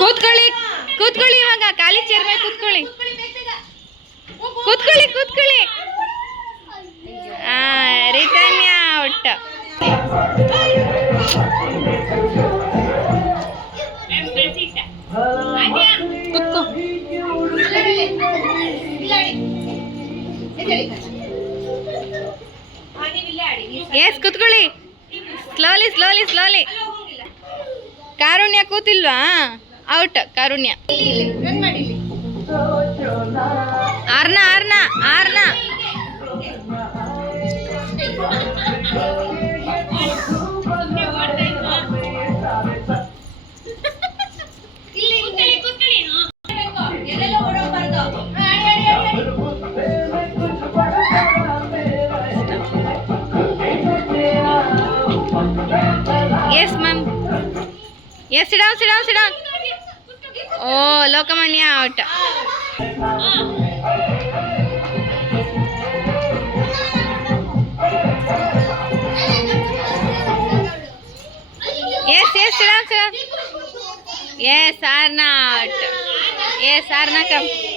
ಕೂತ್ಕೊಳ್ಳಿ ಕೂತ್ಕೊಳ್ಳಿ, ಇವಾಗ ಖಾಲಿ ಚೇರ್ ಮೇಲೆ ಕೂತ್ಕೊಳ್ಳಿ ಕೂತ್ಕೊಳ್ಳಿ ಕೂತ್ಕೊಳ್ಳಿ. Return out. ಎಸ್ ಕೂತ್ಕೊಳ್ಳಿ. Slowly slowly slowly. ಕಾರುಣ್ಯ ಕೂತಿಲ್ವಾ? ಔಟ್. ಕಾರುಣ್ಯ. ಆರ್ನ ಆರ್ನ ಆರ್ನ. Yes, ma'am. Yes, sit down, sit down, sit down. Oh, Lokamanya out. Yes, yes, sit down, sit down. Yes, Arna out. Yes, Arna come.